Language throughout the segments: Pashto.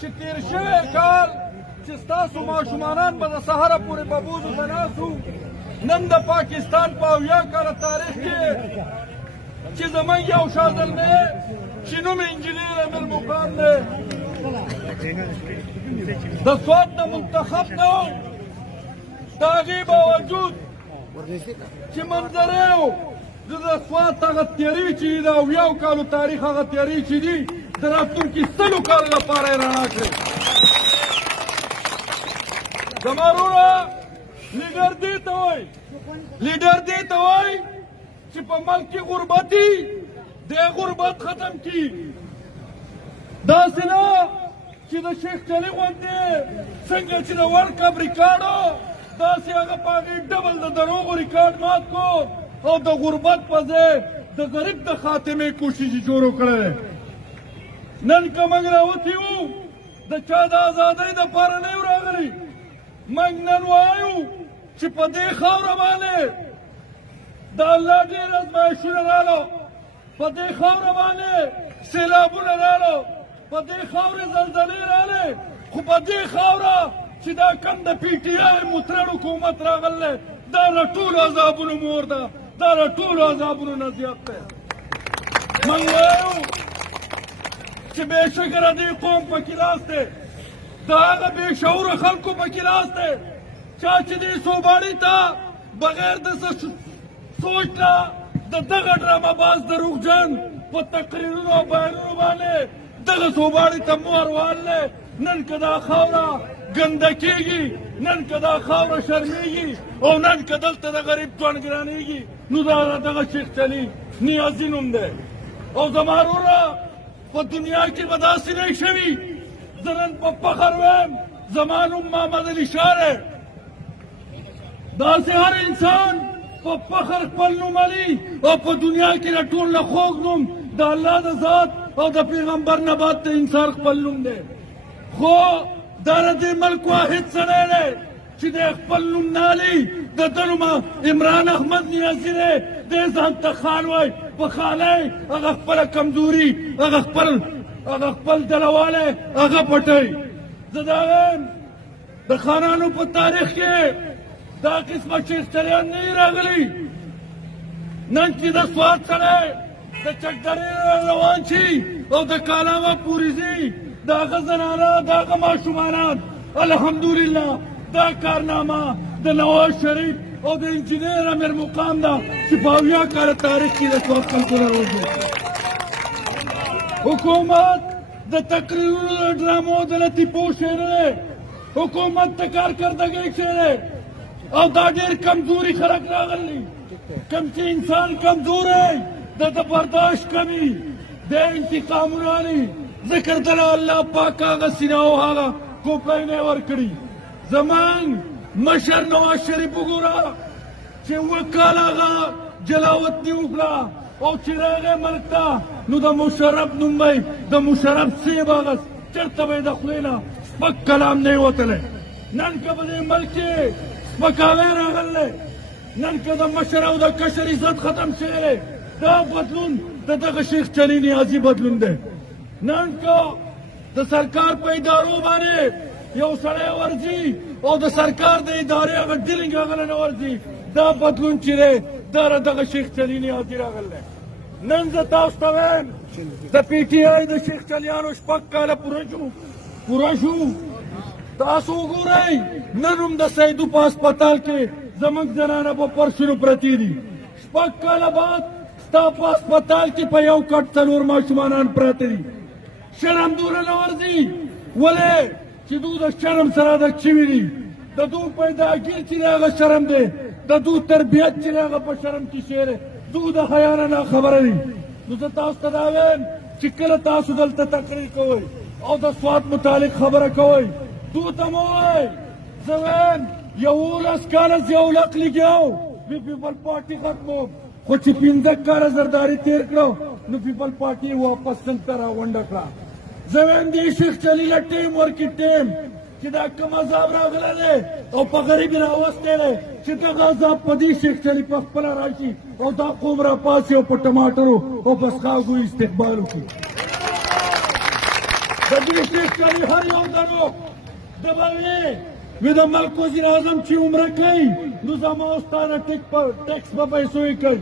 چې تیر شوی کال چې ستاسو ماشومانان به د سهاره پورې په بوزو ته ناست وو، نن د پاکستان په 80 کاله تاریخ کې چې زموږ یو شازلمی چې نوم یې انجینر امیر مقام دی د سوات د منتخب نه و، د هغې باوجود چې منظرې و د سوات هغه تیاري چې دي د 80 کالو تاریخ هغه تیاري چې دي د راتلونکي 100 کالو لپاره یې رڼا کړې. زما وروره لیډر دې ته وایي چې په ملک کې غربت وي دی غربت ختم کړي. داسې نه چې د شیخ چلي غوندې څنګه چې د ورلډ کپ ریکارډ و داسې هغه په هغې ډبل د دروغو ریکارډ مات کو او د غربت په ځای د غریب د خاتمې کوشش یې جوړ کړی. نن که موږ راوتي وو د چا د ازادۍ دپاره نه یو راغلي، موږ نن وایو چې په دې خاوره باندې د الله ډېر ازمایښونه راغلو، په دې خاوره باندې سیلابونه راغلو، په دې خاورې زلزلې راغلې، خو په دې خاوره چې دا کم د پی ټي آی مترړ حکومت راغلی دا له ټولو عذابونو مور ده، دا له ټولو عذابونو نه زیات دی. موږ وایو چې بېشکره دې قوم پکې لاس دی، د هغه بېشعوره خلکو پکې لاس دی چا چې دې صوباړي ته بغیر د څه سوچ نه د دغه ډرامه باز دروغجن په تقریرونو او بیانونو باندې دغه صوباړي ته مور واللی. نن که دا خاوره ګنده کېږي، نن که دا خاوره شرمېږي او نن که دلته د غریب ژوند ګرانېږي نو دا دغه شیخ چلي نیازي نوم دی. او زما وروره په دنیا کې به داسې نه شوي، زه نن په فخر وایم زما نوم محمد علي شاه دی. داسې هر انسان په فخر خپل نوم علي او په دنیا کې د ټول نه خوږ نوم د الله د ذات او د پیغمبر نه بعد د انسان خپل نوم دی. خو دا د دې ملک واحد سړی دی چې د خپل نوم نه علي د ده نوم عمران احمد نیازي دی. دی ځان ته خان وایي، په خانۍ هغه خپله کمزوري هغه خپل ډلهوالی هغه پټوي. زه دا وایم د خانانو په تاریخ کې دا قسمه شیخ چلیان نه دي راغلي. نن چې د سوات سړی د چکدرې روان شي او د کالاوه پورې ځي د هغه زنانه د هغه ماشومانان الحمدلله دا کارنامه د نواز شریف او د انجینر امیر مقام ده چې په 80 کاله تاریخ کې د سوات خلکو راوځي. حکومت د تقریرونو د ډرامو د لطیفو شی نه دی، حکومت د کارکردګۍ شی دی. او دا ډېر کمزوري خلک راغلي، کوم چې انسان کمزوری د برداشت کمي د انتقامونه علي ذکر دله الله پاک هغه سینه او هغه کوپړۍ نه یې ورکړي. زموږ مشر نواز شریف وګوره چې 7 کاله هغه جلاوطني وکړه او چې راغی ملک ته نو د مشرف نوم به یې د مشرف صیب هغه چېرته به یې د خولې نه سپک کلام نه یې وتلی. نن که په دې ملک کې سپکاوی راغلی، نن که د مشر او د کشر عزت ختم شوی دی، دا بدلون د دغه شیخ چلي نیازي بدلون دی. نن که د سرکار په ادارو باندې یو سړی ورځي او د سرکار د ادارې هغه ډیلنګ هغه نه ورځي، دا بدلون چې دی دا دغه شیخ چلي نیازي راغلی. نن زه تاسو ته وایم د پی ټي آی د شیخ چلیانو 6 کاله پوره شو. تاسو وګورئ نن هم د سیدو په هسپتال کې زموږ زنانه په فرشونو پرتې دي. 6 کاله بعد ستا په هسپتال کې په یو کټ 4 ماشومانان پراته دي. شرم دوره نه ورځي، ولې چې دوی د شرم سره عادت شوي دي. د دوی پیداګیر چې دی هغه شرم دی، د دوی تربیت چې دی هغه په شرم کې شی دی، دوی د حیا نه ناخبره دي. نو زه تاسو ته دا وایم چې کله تاسو دلته تقریر کوئ او د سوات متعلق خبره کوئ دوی ته مه وایئ. زه وایم 11 کاله ضیاءالحق لګیا و پیپل پارټي ختموم، خو چې 15 کاله زرداري تېر کړو نو پیپل پارټي یې واپس دلته راغونډه کړه. زه وایم دې شیخ چلي له ټیم ورکړي ټیم چې دا کوم عذاب راغلی دی او په غریب یې راوستی دی چې دغه عذاب په دې شیخ چلي په خپله راشي او دا قوم راپاسي او په ټماټرو او په څښاکو استقبال وکړي. د دې شیخ کلی هر یو دنو د به وي د ملک وزیر اعظم چې عمره کوي نو زما او ستا د ټیکس په پیسو یې کوي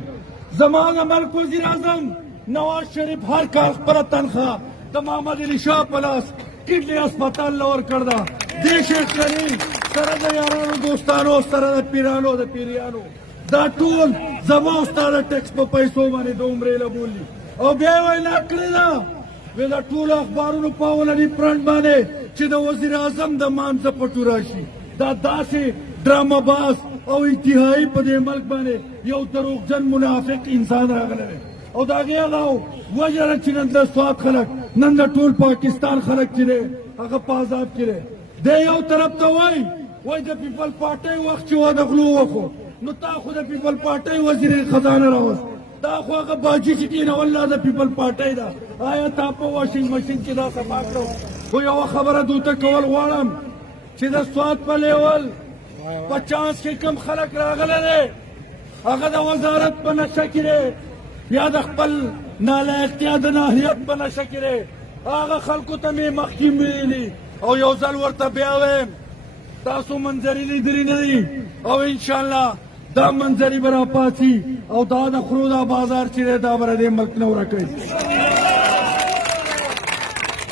زما د ملک وزیر اعظم نواز شریف هر کال خپله تنخواه د محمد علي شاه په لاس کډلي هسپتال له ورکړ ده دې شیخ کلي سره د یارانو دوستانو سره د پیرانو د پیریانو دا ټول زما او ستا د ټیکس په پیسو باندې د عمرې له بولي او بیا یې وینا کړې ده وی د ټولو اخبارونو په اولني فرنټ باندې چې د وزیر اعظم د مانځه پټو راشي دا داسې ډرامه باز او انتهایی په دې ملک باندې یو دروغجن منافق انسان راغلی دی او د هغې هغه وجه ده چې نن د سوات خلک نن د ټول پاکستان خلک چې دی هغه په عذاب کې دی دی یو طرف ته وایي د پیپل پارټۍ وخت چې و د غلو وخو نو تا خو د پیپل پارټۍ وزیر خزانه راوست دا خو هغه باجي چې کېنوله د پیپل پارټۍ ده آیا تا په واشنګ مشین کې دا صفا کړو خو یوه خبره دوته کول غواړم چې د سوات په لیول په چانس کې کم خلک راغلی دی هغه د وزارت په نشه کې دی یا د خپل نالایقتیا د ناحیت په نشه کې دی هغه خلکو ته مې مخکې ویلي او یو ځل ورته بیا ویم تاسو منظرې لیدلي نه دي او انشاءالله دا منظرې به راپاڅي او دا د خرو دا بازار چې دی دا به د دې ملک نه ورکوي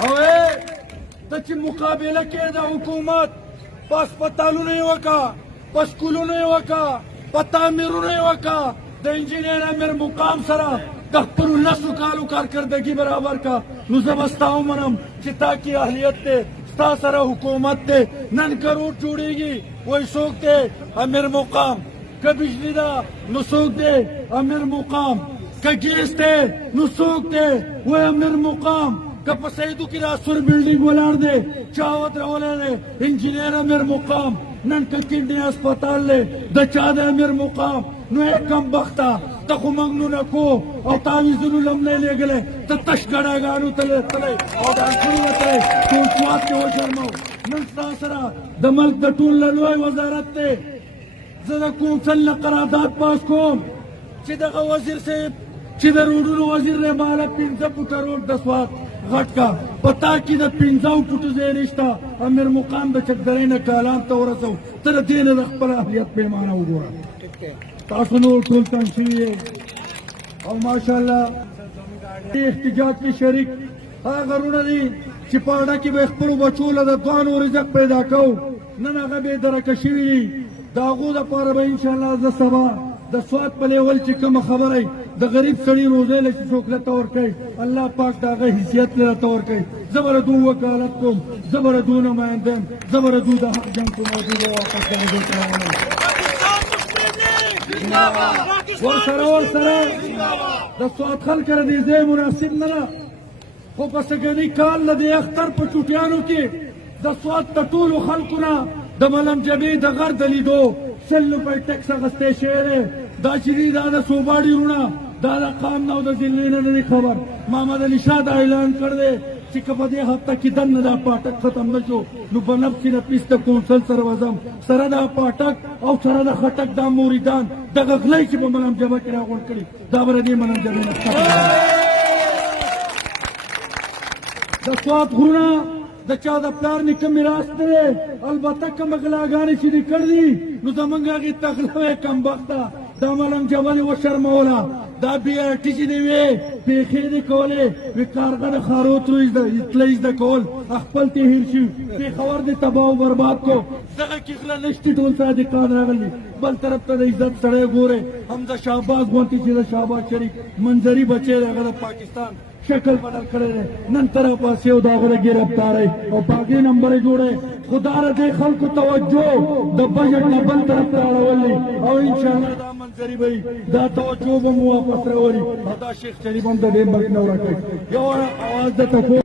او ته چې مقابله کې د حکومت په هسپتالونو یې وکړه په سکولونو یې وکړه په تعمیرونو یې وکړه د انجینر امیر مقام سره د خپلو لسو کالو کارکردګي برابر کا نو زه به ستا ومنم چې تا کې اهلیت دی ستا سره حکومت دی نن که روډ جوړېږي وایي څوک دی امیر مقام که بجلی ده نو څوک دی امیر مقام که ګیس دی نو څوک دی وایي امیر مقام که په سیدو کې دا سور بلډینګ ولاړ دی چا ودرولی دی انجینر امیر مقام نن که کډني هسپتال دی د چا د امیر مقام نو یې کم بخته ته خو موږ نونکو او تعویضونو لم نه لېږلی ته تش ګډاګانو ته تلی او ډانسونو ته تلی ټول سوات کې وشرمو نن ستا سره د ملک د ټول نه لوی وزارت دی زه د کونسل نه قرارداد پاس کوم چې دغه وزیر صاحب چې د روډونو وزیر دی ماله 15 فوټه روډ د سوات غټ کا پتا کې د 15 فوټو ځای نشته امیر مقام د چکدرۍ نه کالام ته ورسو ته د دې نه د خپل اهلیت پیمانه وګوره تاسو نور ټول تنګ شوي او ماشاءالله احتجاج کې شریک هغه غرونه دي چې په اډه کې به خپلو بچو له د دوانو رزق پیدا کوو نن هغه بې درکه شوي دي د هغو دپاره به انشاءالله زه سبا د سوات په لیول چې کومه خبره د غریب سړي روزی له چې څوک راته ورکوي الله پاک د هغه حیثیت له راته ورکوي زه به د دوی وکالت کوم زه به د دوی نماینده یم زه به د دوی د حق جنګ په موضوع به واپس د حضور ته راولم ورسره د سوات خلک له دې ځای مناسب نه ده خو په سږني کال له دې اختر په چوټیانو کې د سوات د ټولو خلکو نه د ملم جبې د غر د لیدو 100 روپۍ ټیکس اخیستی شوی دی دا چې دي دا د صوباډي وروڼه دا د قام نه او د ضلعې نه نه خبر محمد علي شاه دا اعلان کړ دی چې که په دې هفته کې دننه دا پاټک ختم نه شو نو په نفس نفیس د کونسل سره وځم سره دا پاټک او سره د خټک دا موریدان دغه غلی چې په ملم جبه کې راغونډ کړي دا به د دې ملم جبې نه د سوات غرونه د چا د پلار نیکه میراث دی البته کومه غلاګانې چې دې کړي دي نو زمونږ هغې تغله کمبخته دا ملم جبه دې وشرموله دا بی آر ټي چې دې وې پیښې دې کولې وې کارغه د خاروترو اطلاع زده کول خپل ته هېر شي پېښور دې تباه او برباد کو دغه کې غله نشتې ټول صادقان راغلي بل طرف ته د عزت سړی ګورې حمزه شهباز غوندې چې د شهباز شریف منظري بچی دی هغه د پاکستان شکل بدل کړی دی نن طرف پاسې او د هغه د ګرفتارۍ او په هغې نمبر یې جوړی خو دا د دې خلکو توجه د بجټ نه بل طرف ته اړولی او انشاءالله دا منظري به دا توجه به مو واپس راولي او دا شیخ شریف هم د دې ملک نه ورکوي یو اواز درته